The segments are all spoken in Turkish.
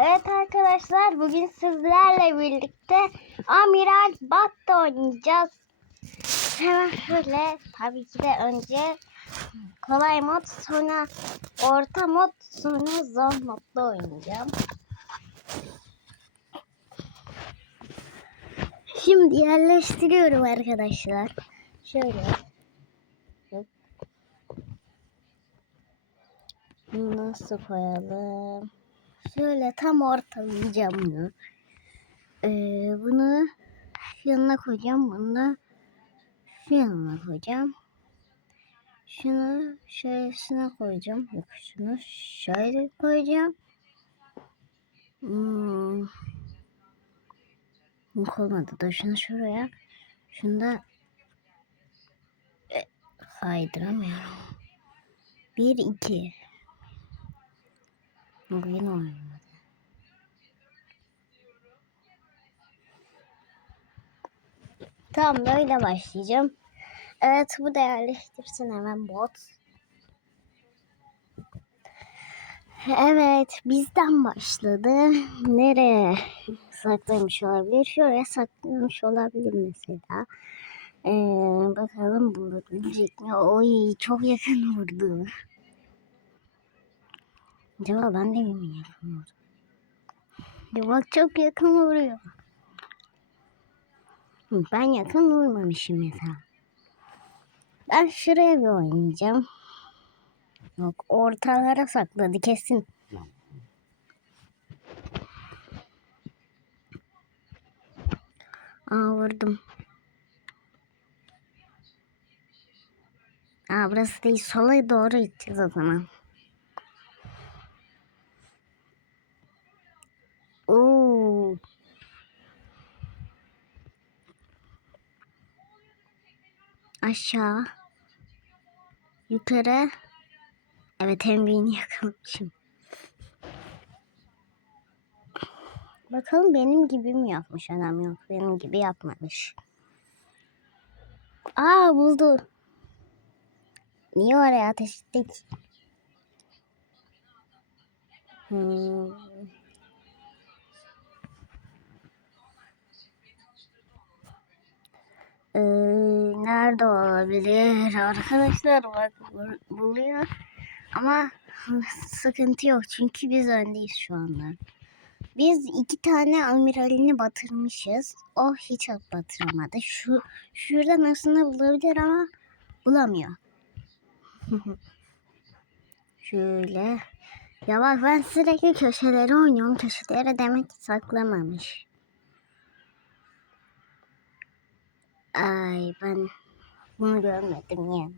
Evet arkadaşlar bugün sizlerle birlikte Amiral Battı oynayacağız. Hemen şöyle tabii ki de önce kolay mod sonra orta mod sonra zor modda oynayacağım. Şimdi yerleştiriyorum arkadaşlar. Şöyle. Nasıl koyalım? Şöyle tam ortalayacağım bunu. Ee, bunu yanına koyacağım. Bunu da yanına koyacağım. Şunu şöylesine koyacağım. Yok şunu şöyle koyacağım. Hmm. Yok olmadı. Dur şunu şuraya. Şunu da e, saydıramıyorum. 1, 2 oyun oynadı. Tam böyle başlayacağım. Evet bu da yerleştirsin hemen bot. Evet bizden başladı. Nereye saklamış olabilir? Şuraya saklamış olabilir mesela. Ee, bakalım bulabilecek mi? Oy çok yakın vurdu. Acaba ben de mi yakın vurdum? Ya bak çok yakın vuruyor. Ben yakın vurmamışım mesela. Ben şuraya bir oynayacağım. Yok ortalara sakladı kesin. Aa vurdum. Aa burası değil sola doğru gideceğiz o zaman. Aşağı. Yukarı. Evet hembiğini yakalamışım. Bakalım benim gibi mi yapmış adam yok. Benim gibi yapmamış. Aa buldu. Niye oraya ateş ettik? Hmm. Ee, nerede olabilir? Arkadaşlar bak bul- buluyor. Ama sıkıntı yok çünkü biz öndeyiz şu anda. Biz iki tane amiralini batırmışız. O hiç batıramadı. Şu şuradan aslında bulabilir ama bulamıyor. Şöyle. Ya bak ben sürekli köşeleri oynuyorum. Köşelere demek saklamamış. Ay ben bunu görmedim yani.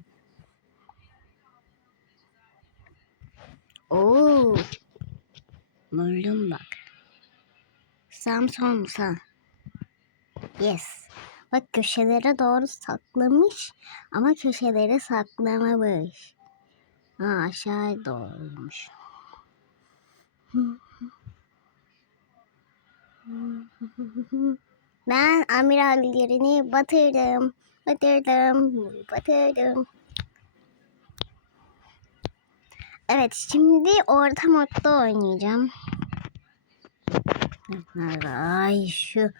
Oo. Buldum bak. Samson sağ. Yes. Bak köşelere doğru saklamış ama köşeleri saklamamış. Ha aşağı doğruymuş. Ben amirallerini batırdım. Batırdım. Batırdım. Evet şimdi orta modda oynayacağım. Ay şu.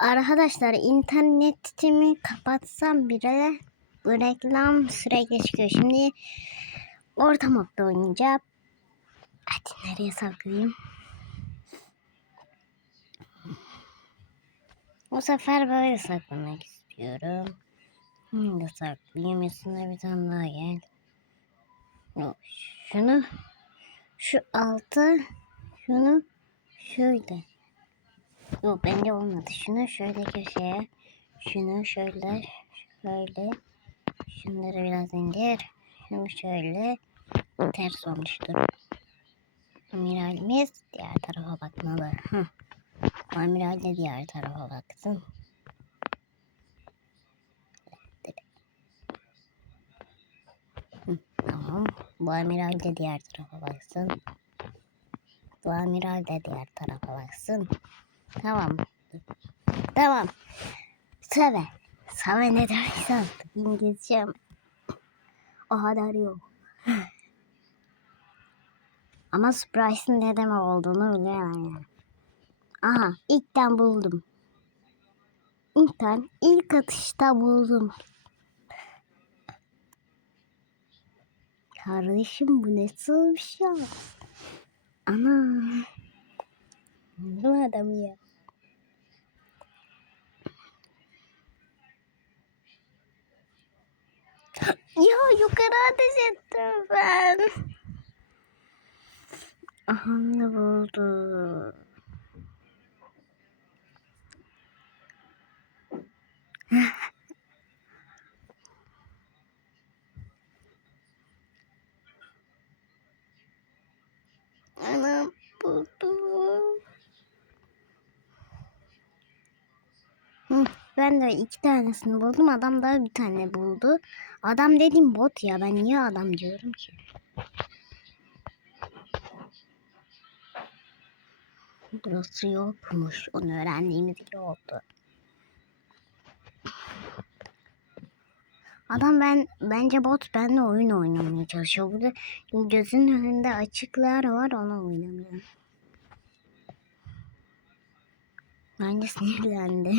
Arkadaşlar internetimi kapatsam bile bu reklam sürekli çıkıyor. Şimdi orta modda oynayacağım. Hadi nereye saklayayım? Bu sefer böyle saklamak istiyorum. Bunu da saklayayım. Üstüne bir tane daha gel. Şunu şu altı şunu şöyle. Yok bence olmadı. Şunu şöyle köşeye. Şunu şöyle şöyle. Şunları biraz indir. Şunu şöyle. Ters olmuştur. Amiralimiz diğer tarafa bakmalı. Hı. Amiral de diğer tarafa baksın. Tamam. Bu amiral de diğer tarafa baksın. Bu amiral de diğer tarafa baksın. Tamam. Tamam. Söyle. Sana ne dersen İngilizcem o kadar yok. Ama surprise'ın ne demek olduğunu bilemem yani. Aha ilkten buldum. İlkten ilk atışta buldum. Kardeşim bu nasıl bir şey? Ana. Buldum adamı ya. Ya yukarı ateş ettim ben. Aha ne buldu? Anam buldu. Hı, ben de iki tanesini buldum. Adam da bir tane buldu. Adam dedim bot ya. Ben niye adam diyorum ki? Burası yokmuş. Onu öğrendiğimiz iyi oldu. Adam ben bence bot benimle oyun oynamaya çalışıyor. Burada gözün önünde açıklar var ona oynamıyor. Bence sinirlendi.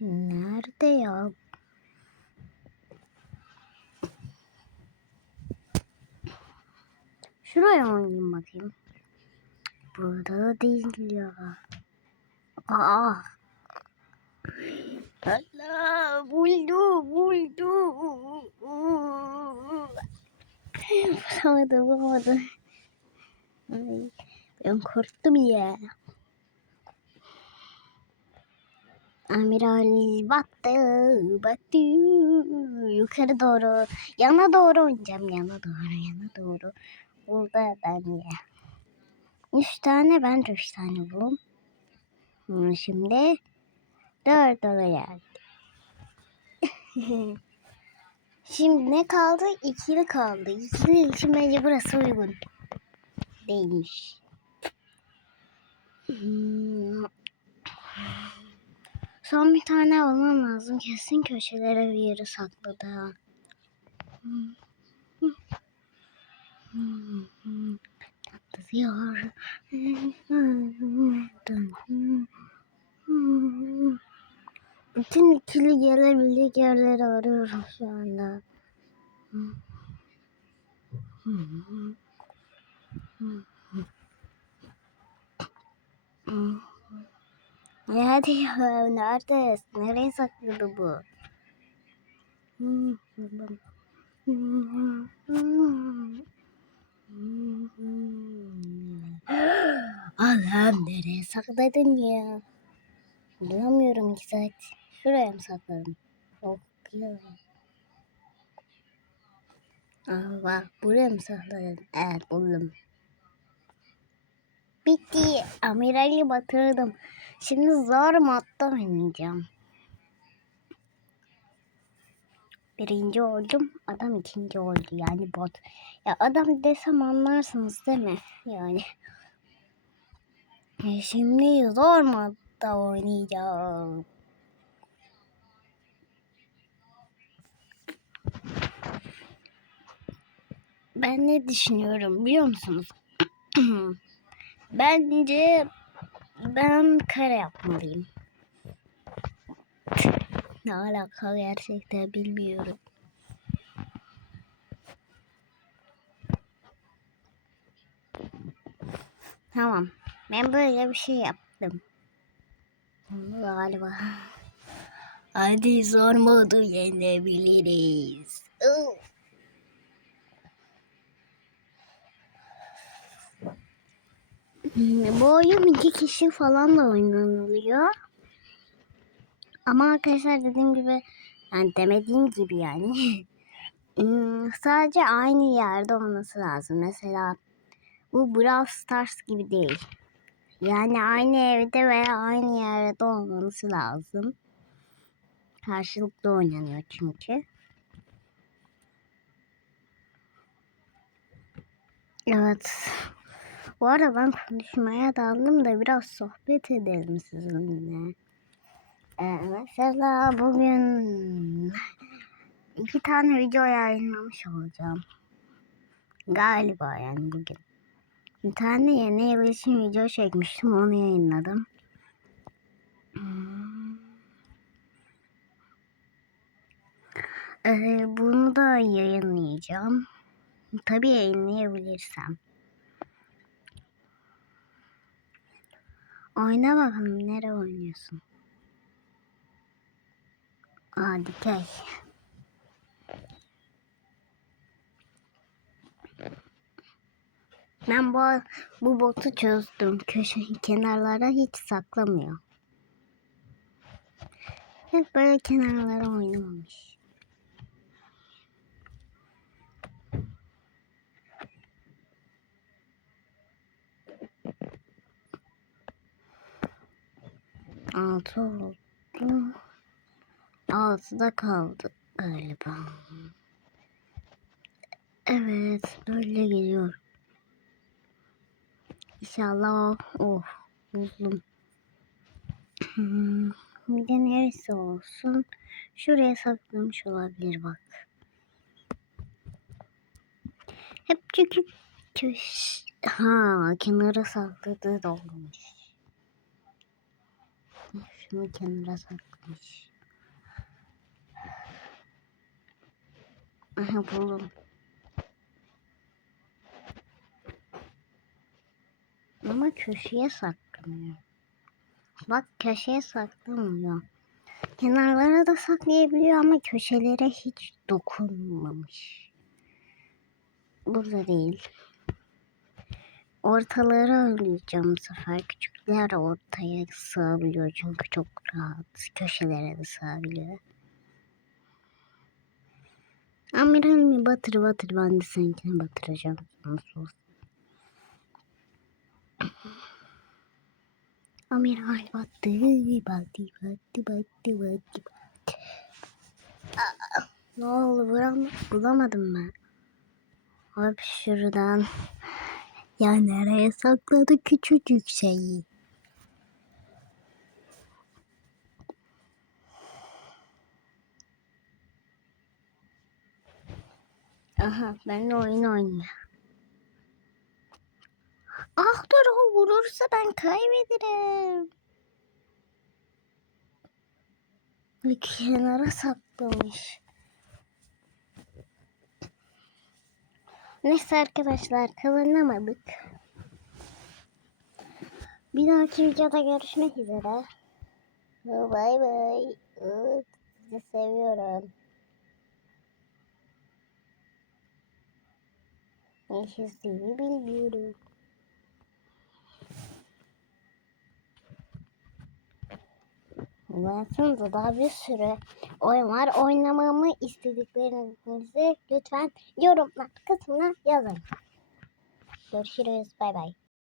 Nerede ya? Şuraya oynayayım bakayım. Burada da değil ya. Aa. Allah buldu buldu. Bulamadı bulamadı. Ay, ben korktum ya. Amiral battı, battı. Yukarı doğru, yana doğru oynayacağım. Yana doğru, yana doğru. Burada ben ya. Üç tane, ben de üç tane buldum. Şimdi 4 dolar geldi. Şimdi ne kaldı? İkili kaldı. İkili için bence burası uygun. Değilmiş. Hmm. Son bir tane olmam lazım. Kesin köşelere bir yere sakladı. Hmm. Hmm. İkili gelebilecek yerleri arıyorum şu anda. Hadi ya nerede? Nereye sakladı bu? Allah'ım nereye sakladın ya? Bulamıyorum ki zaten. Şuraya mı sakladım? Yok ya. Aa, bak buraya mı sakladın? Evet buldum. Bitti. Amirali batırdım. Şimdi zor modda oynayacağım. Birinci oldum. Adam ikinci oldu. Yani bot. Ya adam desem anlarsınız değil mi? Yani. E şimdi zor modda oynayacağım. Ben ne düşünüyorum biliyor musunuz? Bence ben kare yapmalıyım. Ne alaka gerçekten bilmiyorum. Tamam. Ben böyle bir şey yaptım. Galiba. Hadi zor modu yenebiliriz. Hmm, Bu oyun iki kişi falan da oynanılıyor. Ama arkadaşlar dediğim gibi yani demediğim gibi yani hmm, sadece aynı yerde olması lazım. Mesela bu Brawl Stars gibi değil. Yani aynı evde veya aynı yerde olması lazım. Karşılıklı oynanıyor çünkü. Evet. Bu arada ben konuşmaya daldım da biraz sohbet edelim sizinle. Ee, mesela bugün iki tane video yayınlamış olacağım. Galiba yani bugün. Bir tane yeni yıl için video çekmiştim onu yayınladım. Hmm. Ee, bunu da yayınlayacağım. Tabii yayınlayabilirsem. Oyna bakalım nereye oynuyorsun? Aa dikey. Ben bu bu botu çözdüm. Köşe kenarlara hiç saklamıyor. Hep böyle kenarlara oynamamış. Altı oldu. Altıda kaldı galiba. Evet böyle geliyor. İnşallah oh buldum. Hmm, bir de neresi olsun? Şuraya saklamış olabilir bak. Hep çünkü köş ha kenara sakladığı da olmuş. Şunu kenara saklamış. Aha buldum. Ama köşeye saklanıyor. Bak köşeye saklamıyor. Kenarlara da saklayabiliyor ama köşelere hiç dokunmamış. Burada değil. Ortaları oynayacağım bu sefer. Küçükler ortaya sığabiliyor çünkü çok rahat. Köşelere de sığabiliyor. Amiral mi batır batır ben de seninkini batıracağım. Nasıl olsa. Amiral battı, battı, battı, battı, battı. Aa, Ne oldu buram bulamadım ben. Hop şuradan. Ya nereye sakladı küçücük şeyi? Aha ben de oyun oynuyorum. Ah dur o vurursa ben kaybederim. Bir kenara saklamış. Neyse arkadaşlar kazanamadık. Bir dahaki videoda görüşmek üzere. Bay bay. Sizi seviyorum. Yaşasını bilmiyorum. Baksanıza daha bir sürü oyun var. Oynamamı istediklerinizi lütfen yorumlar kısmına yazın. Görüşürüz. Bay bay.